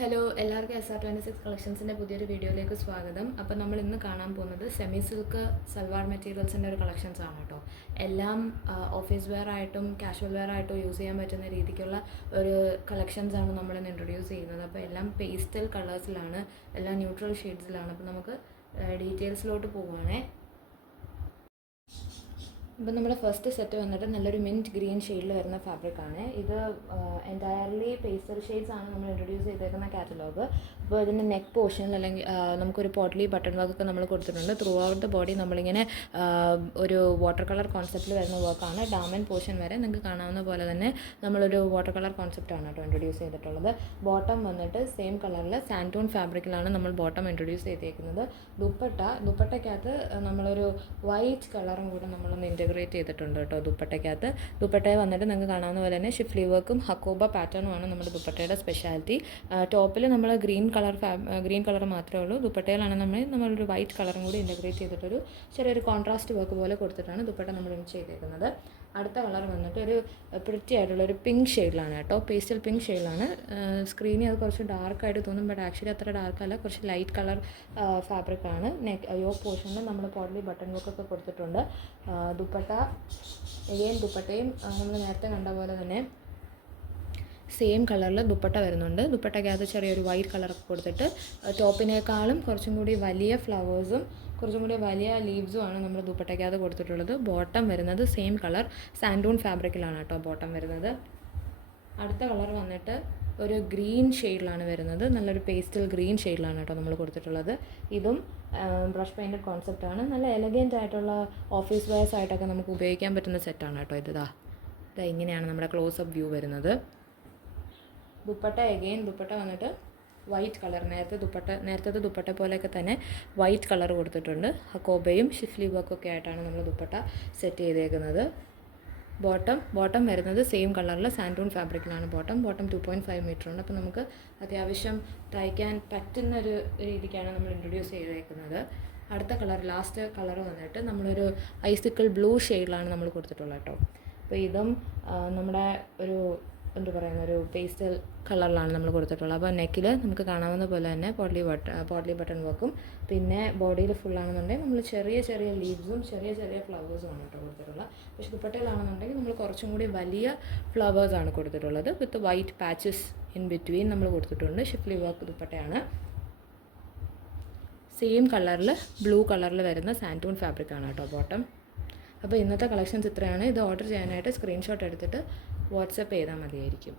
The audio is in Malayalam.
ഹലോ എല്ലാവർക്കും SR26 കളക്ഷൻസിൻ്റെ പുതിയൊരു വീഡിയോയിലേക്ക് സ്വാഗതം. അപ്പോൾ നമ്മൾ ഇന്ന് കാണാൻ പോകുന്നത് സെമി സിൽക്ക് സൽവാർ മെറ്റീരിയൽസിൻ്റെ ഒരു കളക്ഷൻസ് ആണ് കേട്ടോ. എല്ലാം ഓഫീസ് വെയർ ആയിട്ടും കാഷ്വൽ വെയർ ആയിട്ടും യൂസ് ചെയ്യാൻ പറ്റുന്ന രീതിക്കുള്ള ഒരു കളക്ഷൻസ് ആണ് നമ്മളിന്ന് ഇൻട്രൊഡ്യൂസ് ചെയ്യുന്നത്. അപ്പോൾ എല്ലാം പേസ്റ്റൽ കളേഴ്സിലാണ്, എല്ലാം ന്യൂട്രൽ ഷെയ്ഡ്സിലാണ്. അപ്പോൾ നമുക്ക് ഡീറ്റെയിൽസിലോട്ട് പോവുകയാണേ. ഇപ്പോൾ നമ്മുടെ ഫസ്റ്റ് സെറ്റ് വന്നിട്ട് നല്ലൊരു മിൻറ്റ് ഗ്രീൻ ഷെയ്ഡിൽ വരുന്ന ഫാബ്രിക്കാണ്. ഇത് എൻറ്റയർലി പേസ്റ്റൽ ഷെയ്ഡ്സ് ആണ് നമ്മൾ ഇൻട്രൊഡ്യൂസ് ചെയ്തേക്കുന്ന കാറ്റലോഗ്. അപ്പോൾ ഇതിൻ്റെ നെക്ക് പോർഷനിൽ അല്ലെങ്കിൽ നമുക്കൊരു പോട്ട്ലി ബട്ടൺ വർക്കൊക്കെ നമ്മൾ കൊടുത്തിട്ടുണ്ട്. ത്രൂ ഔട്ട് ദ ബോഡി നമ്മളിങ്ങനെ ഒരു വാട്ടർ കളർ കോൺസെപ്റ്റിൽ വരുന്ന വർക്കാണ്. ഡാമൻ പോർഷൻ വരെ നിങ്ങൾക്ക് കാണാവുന്ന പോലെ തന്നെ നമ്മളൊരു വാട്ടർ കളർ കോൺസെപ്റ്റാണ് കേട്ടോ ഇൻട്രൊഡ്യൂസ് ചെയ്തിട്ടുള്ളത്. ബോട്ടം വന്നിട്ട് സെയിം കളറിൽ സാൻറ്റൂൺ ഫാബ്രിക്കിലാണ് നമ്മൾ ബോട്ടം ഇൻട്രൊഡ്യൂസ് ചെയ്തേക്കുന്നത്. ദുപ്പട്ടയ്ക്കകത്ത് നമ്മളൊരു വൈറ്റ് കളറും കൂടെ നമ്മളൊന്ന് ഇൻറ്റഗ്രേറ്റ് ചെയ്തിട്ടുണ്ട് കേട്ടോ ദുപ്പട്ടയ്ക്കകത്ത്. ദുപ്പട്ടയെ വന്നിട്ട് നിങ്ങൾക്ക് കാണാവുന്ന പോലെ തന്നെ ഷിഫ്ലി വർക്കും ഹക്കോബ പാറ്റേണുമാണ് നമ്മുടെ ദുപ്പട്ടയുടെ സ്പെഷ്യാലിറ്റി. ടോപ്പിൽ നമ്മൾ ഗ്രീൻ കളർ മാത്രമേ ഉള്ളൂ. ദുപ്പട്ടയിലാണ് നമ്മളൊരു വൈറ്റ് കളറും കൂടി ഇൻറ്റഗ്രേറ്റ് ചെയ്തിട്ടൊരു ചെറിയൊരു കോൺട്രാസ്റ്റ് വർക്ക് പോലെ കൊടുത്തിട്ടാണ് ദുപ്പട്ട നമ്മൾ ചെയ്തേക്കുന്നത്. അടുത്ത കളർ വന്നിട്ട് ഒരു പ്രിറ്റി ആയിട്ടുള്ളൊരു പിങ്ക് ഷെയ്ഡിലാണ് കേട്ടോ, പേസ്റ്റൽ പിങ്ക് ഷെയ്ഡിലാണ്. സ്ക്രീനിൽ അത് കുറച്ച് ഡാർക്കായിട്ട് തോന്നും, ബട്ട് ആക്ച്വലി അത്ര ഡാർക്കല്ല, കുറച്ച് ലൈറ്റ് കളർ ഫാബ്രിക്കാണ്. യോക്ക് പോർഷനിൽ നമ്മൾ പോട്ട്ലി ബട്ടൺ വർക്കൊക്കെ കൊടുത്തിട്ടുണ്ട്. ദുപ്പട്ട ദുപ്പട്ടയും നമ്മൾ നേരത്തെ കണ്ട പോലെ തന്നെ സെയിം കളറിൽ ദുപ്പട്ട വരുന്നുണ്ട്. ദുപ്പട്ടയ്ക്കകത്ത് ചെറിയൊരു വൈറ്റ് കളറൊക്കെ കൊടുത്തിട്ട് ടോപ്പിനേക്കാളും കുറച്ചും കൂടി വലിയ ഫ്ലവേഴ്സും കുറച്ചും കൂടി വലിയ ലീവ്സുമാണ് നമ്മൾ ദുപ്പട്ടയ്ക്കകത്ത് കൊടുത്തിട്ടുള്ളത്. ബോട്ടം വരുന്നത് സെയിം കളർ സാൻഡൂൺ ഫാബ്രിക്കിലാണ് കേട്ടോ ബോട്ടം വരുന്നത്. അടുത്ത കളർ വന്നിട്ട് ഒരു ഗ്രീൻ ഷെയ്ഡിലാണ് വരുന്നത്. നല്ലൊരു പേസ്റ്റൽ ഗ്രീൻ ഷെയ്ഡിലാണ് കേട്ടോ നമ്മൾ കൊടുത്തിട്ടുള്ളത്. ഇതും ബ്രഷ് പെയിൻറ്റഡ് കോൺസെപ്റ്റാണ്. നല്ല എലഗൻറ്റ് ആയിട്ടുള്ള ഓഫീസ് വെയർസ് ആയിട്ടൊക്കെ നമുക്ക് ഉപയോഗിക്കാൻ പറ്റുന്ന സെറ്റാണ് കേട്ടോ ഇതാ ഇങ്ങനെയാണ് നമ്മുടെ ക്ലോസ് അപ്പ് വ്യൂ വരുന്നത്. ദുപ്പട്ട വന്നിട്ട് വൈറ്റ് കളർ, നേരത്തെ ദുപ്പട്ട പോലെയൊക്കെ തന്നെ വൈറ്റ് കളർ കൊടുത്തിട്ടുണ്ട്. ഹക്കോബയും ഷിഫ്ലി വർക്കൊക്കെ ആയിട്ടാണ് നമ്മൾ ദുപ്പട്ട സെറ്റ് ചെയ്തേക്കുന്നത്. ബോട്ടം വരുന്നത് സെയിം കളറിൽ സാൻഡൂൺ ഫാബ്രിക്കിലാണ് ബോട്ടം 2.5 മീറ്റർ ഉണ്ട്. അപ്പോൾ നമുക്ക് അത്യാവശ്യം തയ്ക്കാൻ പറ്റുന്നൊരു രീതിക്കാണ് നമ്മൾ ഇൻട്രൊഡ്യൂസ് ചെയ്തേക്കുന്നത്. അടുത്ത ലാസ്റ്റ് കളർ വന്നിട്ട് നമ്മളൊരു ഐസിക്കിൾ ബ്ലൂ ഷെയ്ഡിലാണ് നമ്മൾ കൊടുത്തിട്ടുള്ളത് കേട്ടോ. അപ്പോൾ ഇതും നമ്മുടെ ഒരു ഒരു പേസ്റ്റൽ കളറിലാണ് നമ്മൾ കൊടുത്തിട്ടുള്ളത്. അപ്പോൾ നെക്കിൽ നമുക്ക് കാണാവുന്ന പോലെ തന്നെ പോട്ട്ലി ബട്ടൺ വർക്കും പിന്നെ ബോഡിയിൽ ഫുള്ളാണെന്നുണ്ടെങ്കിൽ നമ്മൾ ചെറിയ ചെറിയ ലീവ്സും ചെറിയ ഫ്ലവേഴ്സുമാണ് കേട്ടോ കൊടുത്തിട്ടുള്ളത്. പക്ഷേ ദുപ്പട്ടയിലാണെന്നുണ്ടെങ്കിൽ നമ്മൾ കുറച്ചും കൂടി വലിയ ഫ്ലവേഴ്സാണ് കൊടുത്തിട്ടുള്ളത്. വിത്ത് വൈറ്റ് പാച്ചസ് ഇൻ ബിറ്റ്വീൻ നമ്മൾ കൊടുത്തിട്ടുണ്ട്. ഷിഫ്ലി വർക്ക് ദുപ്പട്ടയാണ്. സെയിം കളറിൽ ബ്ലൂ കളറിൽ വരുന്ന സാൻറ്റൂൺ ഫാബ്രിക്കാണ് കേട്ടോ ബോട്ടം. അപ്പോൾ ഇന്നത്തെ കളക്ഷൻസ് ഇത്രയാണ്. ഇത് ഓർഡർ ചെയ്യാനായിട്ട് സ്ക്രീൻഷോട്ട് എടുത്തിട്ട് വാട്സപ്പ് ചെയ്താൽ മതിയായിരിക്കും.